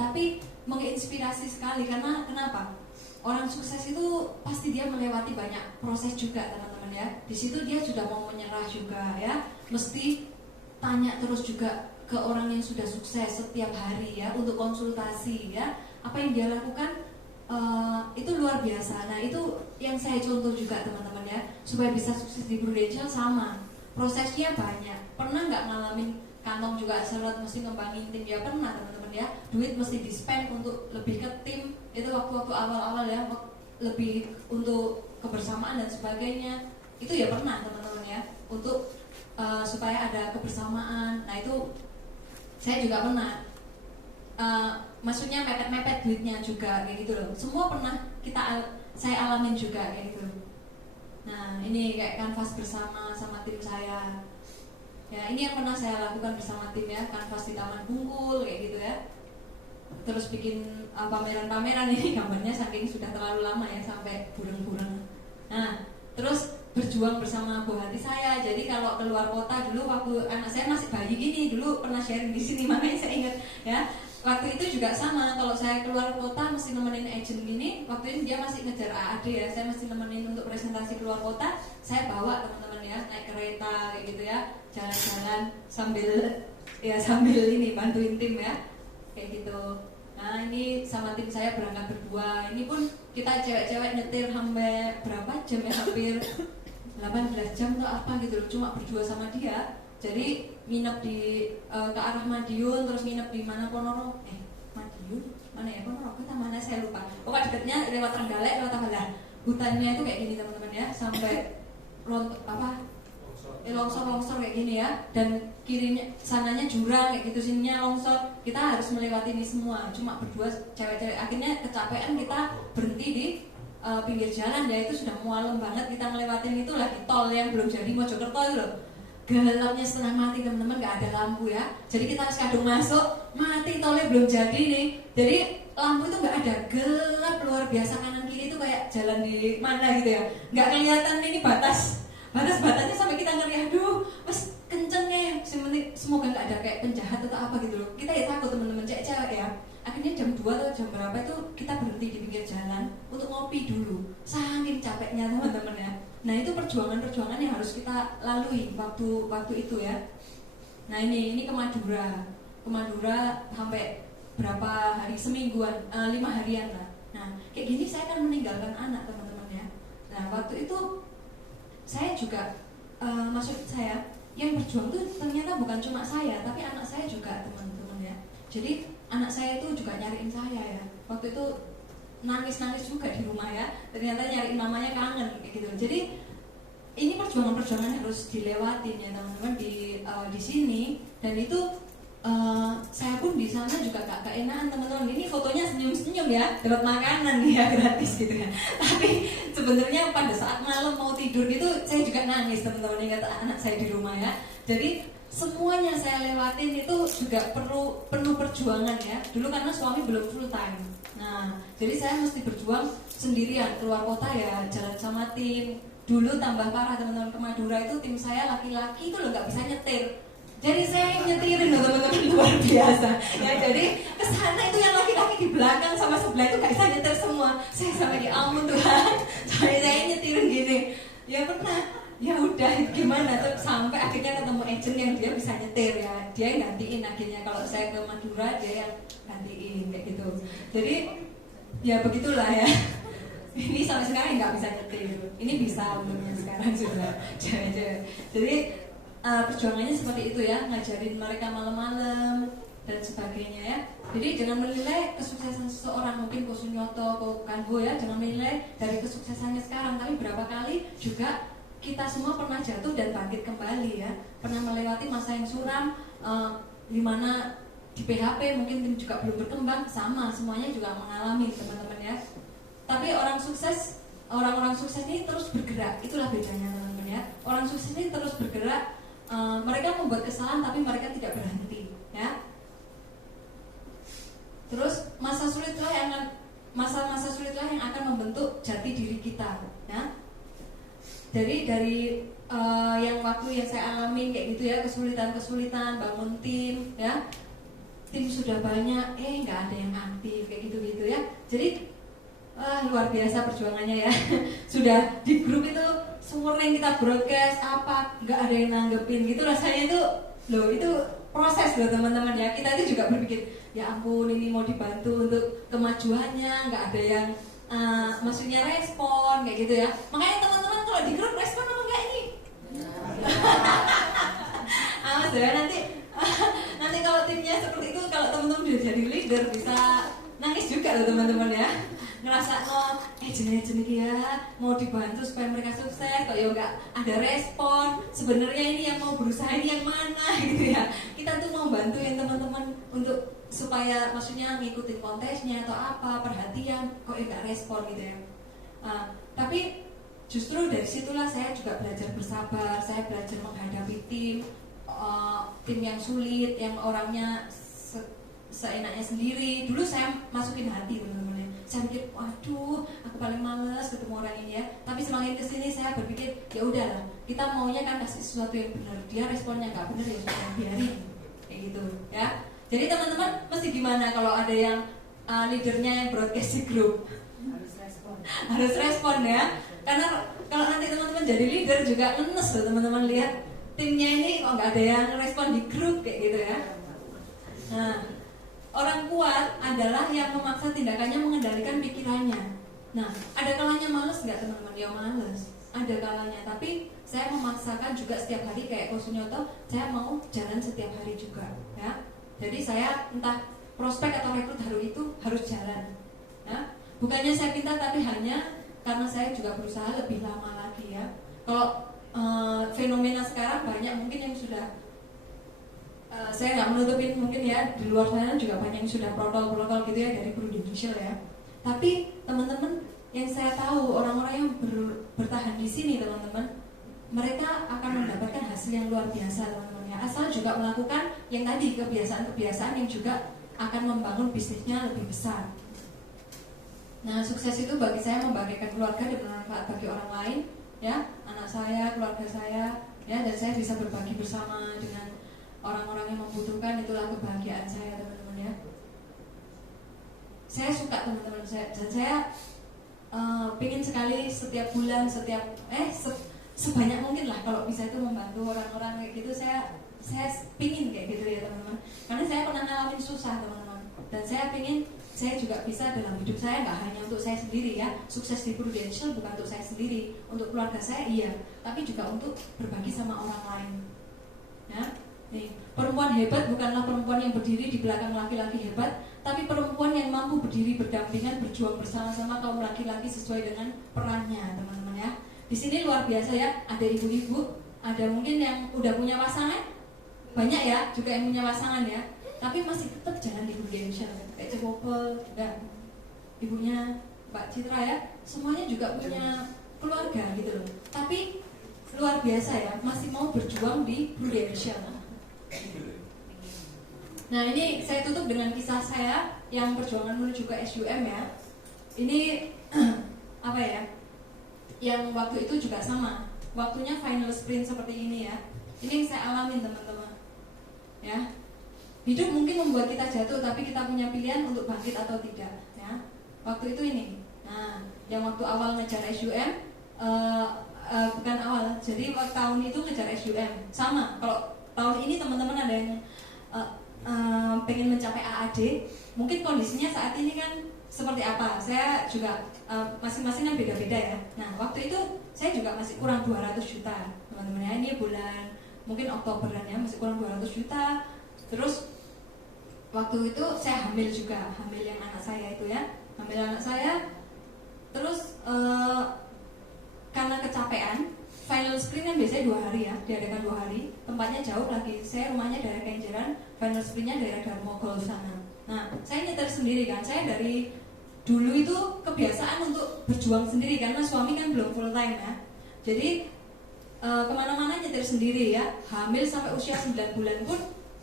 tapi menginspirasi sekali. Karena kenapa? Orang sukses itu pasti dia melewati banyak proses juga teman-teman ya. Di situ dia sudah mau menyerah juga ya, mesti tanya terus juga ke orang yang sudah sukses setiap hari ya, untuk konsultasi ya, apa yang dia lakukan itu luar biasa. Nah itu yang saya contoh juga teman-teman ya, supaya bisa sukses di Prudential. Sama prosesnya banyak. Pernah nggak ngalamin kantong juga seret mesti ngembangin tim ya? Pernah teman-teman ya. Duit mesti di spend untuk lebih ke tim, itu waktu-waktu awal-awal ya, lebih untuk kebersamaan dan sebagainya. Itu ya pernah teman-teman ya, untuk supaya ada kebersamaan. Nah itu saya juga pernah, maksudnya mepet-mepet duitnya juga kayak gitu loh. Semua pernah saya alamin juga kayak gitu. Nah ini kayak kanvas bersama sama tim saya ya, ini yang pernah saya lakukan bersama tim ya, kanvas di Taman Bungkul kayak gitu ya. Terus bikin pameran-pameran, ini gambarnya saking sudah terlalu lama ya, sampai bureng-bureng. Nah terus berjuang bersama Bu Hati saya. Jadi kalau keluar kota dulu waktu anak saya masih bayi gini, dulu pernah sharing di sini, makanya saya ingat ya. Waktu itu juga sama, kalau saya keluar kota mesti nemenin agent gini. Waktu itu dia masih ngejar AAD ya, saya mesti nemenin untuk presentasi keluar kota. Saya bawa teman-teman ya, naik kereta kayak gitu ya, jalan-jalan sambil ini bantuin tim ya, kayak gitu. Nah ini sama tim saya berangkat berdua. Ini pun kita cewek-cewek nyetir sampai berapa jam ya, hampir 18 jam atau apa gitu loh, cuma berdua sama dia. Jadi nginep di ke arah Madiun, terus nginep di mana, Ponorogo, Madiun mana ya, Ponorogo kita mana saya lupa. Pokoknya dekatnya lewat Trenggalek, lewat apa lah, hutannya itu kayak gini teman-teman ya, sampai longsor kayak gini ya, dan kirinya sananya jurang kayak gitu, sininya longsor. Kita harus melewati ini semua, cuma berdua cewek-cewek. Akhirnya kecapean, kita berhenti di pinggir jalan ya, itu sudah mualem banget. Kita ngelewatin itu lagi tol yang belum jadi, Mojokerto itu loh. Gelapnya setengah mati teman-teman, nggak ada lampu ya. Jadi kita harus kadung masuk, mati, tolnya belum jadi nih. Jadi lampu itu nggak ada, gelap luar biasa. Kanan kiri itu kayak jalan di mana gitu ya, nggak kelihatan ini batasnya, sampai kita ngeri, aduh mas kencengnya. Semoga nggak ada kayak penjahat atau apa gitu loh. Kita ya takut teman-teman, cewek ya. Akhirnya jam 2 atau jam berapa itu kita berhenti di pinggir jalan untuk ngopi dulu, saking capeknya teman-teman ya. Nah itu perjuangan yang harus kita lalui waktu itu ya. Nah ini ke Madura sampai berapa hari, semingguan, 5 harian lah. Nah kayak gini saya kan meninggalkan anak teman-teman ya. Nah waktu itu saya juga maksud saya yang berjuang tuh ternyata bukan cuma saya, tapi anak saya juga teman-teman ya. Jadi anak saya itu juga nyariin saya ya. Waktu itu nangis juga di rumah ya, ternyata nyariin mamanya, kangen kayak gitu. Jadi ini perjuangan harus dilewatin ya teman-teman di sini. Dan itu saya pun di sana juga gak keenakan teman-teman. Ini fotonya senyum-senyum ya, dapat makanan ya gratis gitu ya. Tapi sebenarnya pada saat malam mau tidur gitu saya juga nangis teman-teman, ingat anak saya di rumah ya. Jadi semuanya saya lewatin itu juga penuh perjuangan ya. Dulu karena suami belum full time. Nah, jadi saya mesti berjuang sendirian keluar kota ya, jalan sama tim. Dulu tambah parah teman-teman, ke Madura itu tim saya laki-laki itu loh nggak bisa nyetir. Jadi saya yang nyetirin loh teman-teman, luar biasa. Ya jadi kesana itu yang laki-laki di belakang sama sebelah itu nggak bisa nyetir semua. Saya sampai ya ampun Tuhan, saya nyetirin gini. Ya pernah. Ya udah gimana tuh, sampai akhirnya ketemu agent yang dia bisa nyetir ya, dia yang gantiin akhirnya. Kalau saya ke Madura dia yang gantiin kayak gitu. Jadi ya begitulah ya. Ini sampai sekarang nggak bisa nyetir, ini bisa untungnya sekarang sudah jadi perjuangannya seperti itu ya, ngajarin mereka malam-malam dan sebagainya ya. Jadi jangan menilai kesuksesan seseorang, mungkin Ko Sunyoto, Ko Kanbo ya, jangan menilai dari kesuksesannya sekarang, tapi berapa kali juga kita semua pernah jatuh dan bangkit kembali ya, pernah melewati masa yang suram, dimana di PHP mungkin tim juga belum berkembang, sama semuanya juga mengalami teman-teman ya. Tapi orang-orang sukses ini terus bergerak, itulah bedanya teman-teman ya. Orang sukses ini terus bergerak, mereka membuat kesalahan tapi mereka tidak berhenti ya. Terus masa-masa sulitlah yang akan membentuk jati diri kita ya. Jadi dari yang waktu yang saya alami kayak gitu ya, kesulitan bangun tim ya, tim sudah banyak, nggak ada yang aktif kayak gitu-gitu ya. Jadi luar biasa perjuangannya ya. Sudah di grup itu sering kita broadcast apa, nggak ada yang nanggepin gitu, rasanya itu loh, itu proses loh teman-teman ya. Kita itu juga berpikir, ya ampun ini mau dibantu untuk kemajuannya, nggak ada yang maksudnya respon kayak gitu ya. Makanya teman-teman kalau di grup respon apa enggak ini? Mas ya, nanti kalau timnya seperti itu, kalau teman-teman udah jadi leader bisa nangis juga loh teman-teman ya. Ngerasa jenis ya mau dibantu supaya mereka sukses, kok ya enggak ada respon. Sebenarnya ini yang mau berusaha ini yang mana gitu ya. Kita tuh mau bantuin teman-teman untuk supaya maksudnya ngikutin kontesnya atau apa, perhatian, kok ya enggak respon gitu ya. Tapi justru dari situlah saya juga belajar bersabar, saya belajar menghadapi tim yang sulit, yang orangnya seenaknya sendiri. Dulu saya masukin hati teman-teman. Saya pikir, waduh, aku paling males ketemu orang ini ya. Tapi semakin kesini saya berpikir, ya udahlah, kita maunya kan kasih sesuatu yang benar. Dia responnya nggak benar ya sudah biarin, kayak gitu ya. Jadi teman-teman mesti gimana kalau ada yang leadernya yang broadcast di grup? Harus respon ya. Karena kalau nanti teman-teman jadi leader juga ngenes loh teman-teman, lihat timnya ini kok nggak ada yang respon di grup kayak gitu ya. Nah, orang kuat adalah yang memaksa tindakannya mengendalikan pikirannya. Nah, ada kalanya males nggak teman-teman? Ya males, ada kalanya. Tapi saya memaksakan juga setiap hari kayak Ko Sunyoto, saya mau jalan setiap hari juga ya. Jadi saya entah prospek atau rekrut harus jalan ya. Bukannya saya pintar, tapi hanya karena saya juga berusaha lebih lama lagi ya. Kalau fenomena sekarang banyak mungkin yang sudah saya nggak menutupin mungkin ya, di luar sana juga banyak yang sudah protokol gitu ya dari Prudential ya. Tapi teman-teman yang saya tahu, orang-orang yang bertahan di sini teman-teman, mereka akan mendapatkan hasil yang luar biasa teman-teman ya. Asal juga melakukan yang tadi, kebiasaan-kebiasaan yang juga akan membangun bisnisnya lebih besar. Nah, sukses itu bagi saya membagikan keluarga dan bermanfaat bagi orang lain ya, anak saya, keluarga saya ya, dan saya bisa berbagi bersama dengan orang-orang yang membutuhkan. Itulah kebahagiaan saya teman-teman ya. Saya suka teman-teman dan saya pengen sekali setiap bulan, sebanyak mungkin lah kalau bisa itu membantu orang-orang kayak gitu. Saya pengen kayak gitu ya teman-teman, karena saya pernah ngalamin susah teman-teman, dan saya pengen saya juga bisa dalam hidup saya, nggak hanya untuk saya sendiri ya. Sukses di Prudential bukan untuk saya sendiri, untuk keluarga saya iya, tapi juga untuk berbagi sama orang lain ya. Nih, perempuan hebat bukanlah perempuan yang berdiri di belakang laki-laki hebat, tapi perempuan yang mampu berdiri berdampingan, berjuang bersama-sama kaum laki-laki sesuai dengan perannya teman-teman ya. Di sini luar biasa ya, ada ibu-ibu, ada mungkin yang udah punya pasangan, banyak ya juga yang punya pasangan ya, tapi masih tetap jalan di Prudential kayak Cepopel juga, ibunya Mbak Citra ya, semuanya juga punya keluarga gitu loh, tapi luar biasa ya, masih mau berjuang di Prudential. Nah, ini saya tutup dengan kisah saya yang perjuangan menuju ke SUM ya. Ini apa ya, yang waktu itu juga sama, waktunya final sprint seperti ini ya. Ini yang saya alamin teman-teman ya. Hidup mungkin membuat kita jatuh, tapi kita punya pilihan untuk bangkit atau tidak ya. Waktu itu ini. Nah, yang waktu awal ngejar SUM, bukan awal, jadi waktu tahun itu ngejar SUM sama. Kalau tahun ini teman-teman ada yang pengen mencapai AAD, mungkin kondisinya saat ini kan seperti apa, saya juga masing-masing kan beda-beda ya. Nah, waktu itu saya juga masih kurang 200 juta teman-teman ya. Ini bulan mungkin Oktoberan ya, masih kurang 200 juta. Terus waktu itu saya hamil juga, hamil yang anak saya itu ya, hamil anak saya. Terus karena kecapean, final sprint kan biasanya 2 hari ya, diadakan 2 hari. Tempatnya jauh lagi, saya rumahnya daerah Kenjeran, final sprintnya daerah Darmogol sana. Nah, saya nyetir sendiri kan, saya dari dulu itu kebiasaan untuk berjuang sendiri karena suami kan belum full time ya. Jadi kemana-mana nyetir sendiri ya, hamil sampai usia 9 bulan pun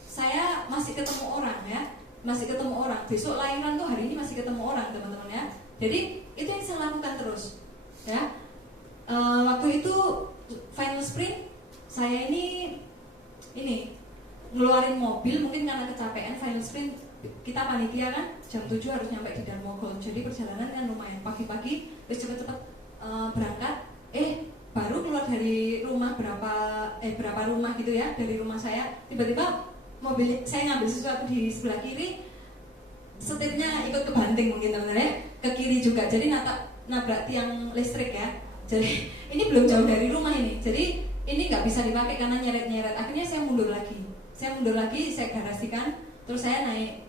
saya masih ketemu orang ya, masih ketemu orang. Besok lahiran tuh hari ini masih ketemu orang teman-teman ya. Jadi itu yang saya lakukan terus ya. Waktu itu final sprint saya ini ngeluarin mobil mungkin karena kecapean, final sprint kita panitia kan jam 7 harus nyampe di Darmogol, jadi perjalanan kan lumayan pagi-pagi, terus cepet-cepet berangkat, baru keluar dari rumah berapa rumah gitu ya, dari rumah saya, tiba-tiba mobil saya ngambil sesuatu di sebelah kiri, setirnya ikut kebanting mungkin teman-teman ya, ke kiri juga, jadi nabrak tiang listrik ya. Jadi ini belum jauh dari rumah ini, jadi ini nggak bisa dipakai karena nyeret-nyeret. Akhirnya saya mundur lagi, saya garasikan, terus saya naik.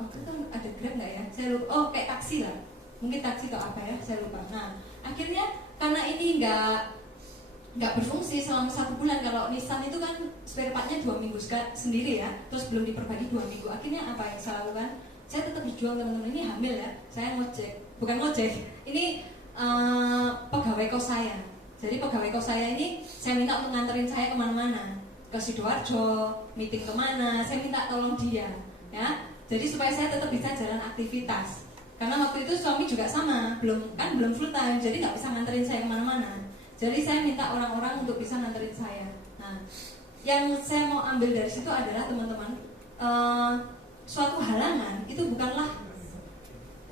Waktu itu ada Grab nggak ya? Saya lupa. Kayak taksi lah, mungkin taksi atau apa ya, saya lupa. Nah, akhirnya karena ini nggak berfungsi selama 1 bulan. Kalau Nissan itu kan spare partnya 2 minggu sendiri ya, terus belum diperbaiki 2 minggu. Akhirnya apa yang saya lakukan? Saya tetap berjuang teman-teman. Ini hamil ya, saya bukan ngojek. Ini pegawai kos saya. Jadi pegawai kos saya ini saya minta untuk nganterin saya kemana-mana, ke Sidoarjo, meeting kemana, saya minta tolong dia. Ya, jadi supaya saya tetap bisa jalan aktivitas. Karena waktu itu suami juga sama, belum full time, jadi nggak bisa nganterin saya kemana-mana. Jadi saya minta orang-orang untuk bisa nganterin saya. Nah, yang saya mau ambil dari situ adalah teman-teman, suatu halangan itu bukanlah,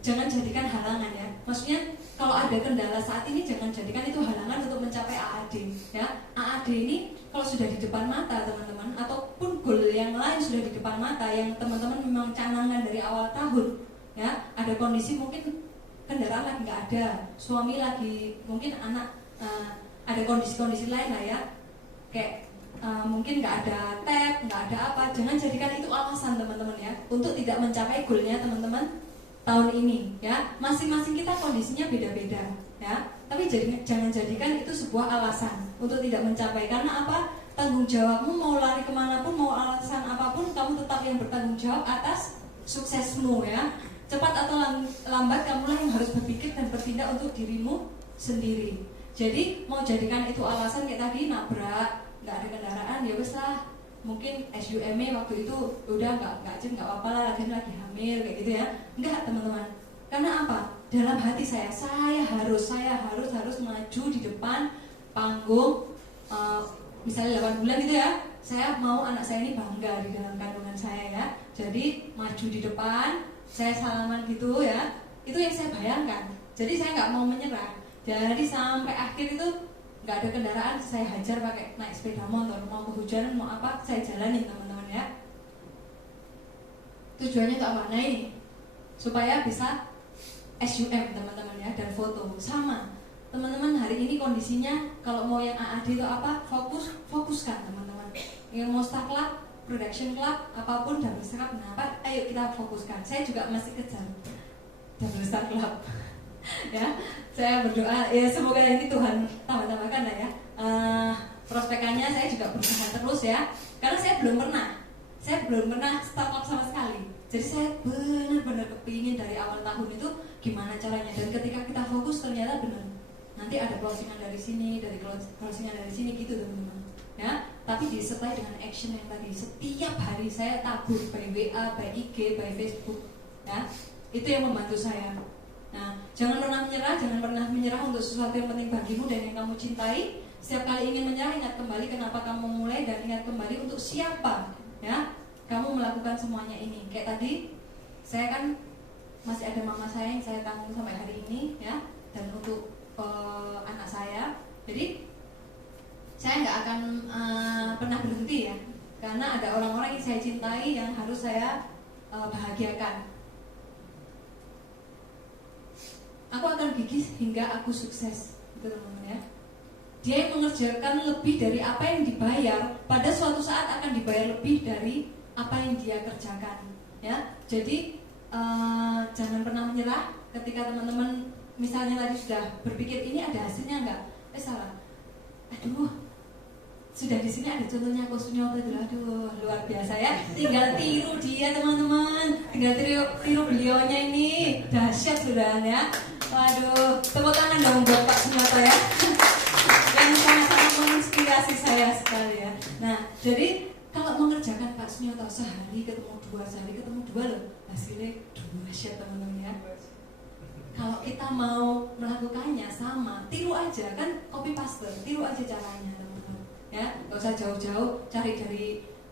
jangan jadikan halangan ya. Maksudnya kalau ada kendala saat ini jangan jadikan itu halangan untuk mencapai AAD. Ya, AAD ini kalau sudah di depan mata teman-teman, ataupun goal yang lain sudah di depan mata yang teman-teman memang canangkan dari awal tahun, ya, ada kondisi mungkin kendaraan lagi nggak ada, suami lagi, mungkin anak ada kondisi-kondisi lain lah ya, kayak mungkin nggak ada tab, nggak ada apa, jangan jadikan itu alasan teman-teman ya untuk tidak mencapai goalnya teman-teman tahun ini ya. Masing-masing kita kondisinya beda-beda ya, tapi jangan jadikan itu sebuah alasan untuk tidak mencapai. Karena apa? Tanggung jawabmu mau lari kemanapun, mau alasan apapun, kamu tetap yang bertanggung jawab atas suksesmu ya. Cepat atau lambat kamulah yang harus berpikir dan bertindak untuk dirimu sendiri. Jadi mau jadikan itu alasan kayak tadi nabrak, nggak ada kendaraan, ya wes lah. Mungkin SUM-nya waktu itu udah nggak apa-apa lah, lagi hamil kayak gitu ya. Enggak teman-teman. Karena apa? Dalam hati saya harus maju di depan panggung, misalnya 8 bulan gitu ya. Saya mau anak saya ini bangga di dalam kandungan saya ya. Jadi maju di depan, saya salaman gitu ya. Itu yang saya bayangkan. Jadi saya nggak mau menyerah. Jadi sampai akhir itu nggak ada kendaraan, saya hajar pakai naik sepeda motor, mau kehujanan mau apa saya jalanin teman-teman ya. Tujuannya untuk apa? Nah ini supaya bisa SUM teman-teman ya, dan foto sama teman-teman. Hari ini kondisinya kalau mau yang AAD itu apa, fokuskan teman-teman. Yang mau Star Club, Production Club, apapun double Star Club, kenapa? Ayo kita fokuskan. Saya juga masih kejar double Star Club. Ya, saya berdoa ya semoga ini Tuhan tambah-tambahkan lah ya. Prospekannya saya juga berusaha terus ya, karena saya belum pernah start up sama sekali. Jadi saya benar-benar kepingin dari awal tahun itu gimana caranya, dan ketika kita fokus ternyata benar. Nanti ada closingan dari sini, closingan dari sini gitu teman-teman. Ya, tapi disertai dengan action yang tadi. Setiap hari saya tabur by WA, by IG, by Facebook. Ya, itu yang membantu saya. Nah, jangan pernah menyerah untuk sesuatu yang penting bagimu dan yang kamu cintai. Setiap kali ingin menyerah, ingat kembali kenapa kamu mulai, dan ingat kembali untuk siapa ya kamu melakukan semuanya ini. Kayak tadi, saya kan masih ada mama saya yang saya tanggung sampai hari ini ya, dan untuk anak saya. Jadi saya nggak akan pernah berhenti ya, karena ada orang-orang yang saya cintai yang harus saya bahagiakan. Aku akan gigih hingga aku sukses, gitu teman-teman ya. Dia yang mengerjakan lebih dari apa yang dibayar, pada suatu saat akan dibayar lebih dari apa yang dia kerjakan. Ya, jadi jangan pernah menyerah. Ketika teman-teman misalnya tadi sudah berpikir ini ada hasilnya nggak? Salah. Aduh, sudah di sini ada contohnya Coach Sunyoto itu, aduh luar biasa ya. Tinggal tiru dia teman-teman, tinggal tiru beliaunya ini, dahsyat sudah ya. Waduh, tepuk tangan dong buat Pak Sunyoto ya, yang sangat-sangat menginspirasi saya sekali ya. Nah, jadi kalau mengerjakan Pak Sunyoto sehari ketemu dua loh, hasilnya dahsyat teman-teman ya. Kalau kita mau melakukannya sama, tiru aja kan, copy paste, tiru aja caranya teman-teman ya, nggak usah jauh-jauh cari dari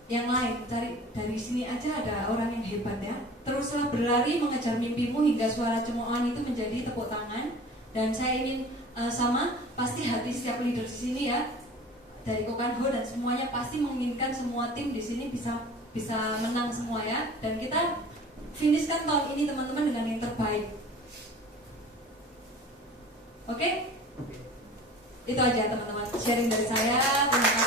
yang lain, cari dari sini aja ada orang yang hebat ya. Teruslah berlari mengejar mimpimu hingga suara cemoohan itu menjadi tepuk tangan. Dan saya ingin pasti hati setiap leader di sini ya, dari Kokanho dan semuanya pasti menginginkan semua tim di sini bisa menang semua ya. Dan kita finishkan tahun ini teman-teman dengan yang terbaik. Oke? Itu aja teman-teman sharing dari saya. Terima kasih.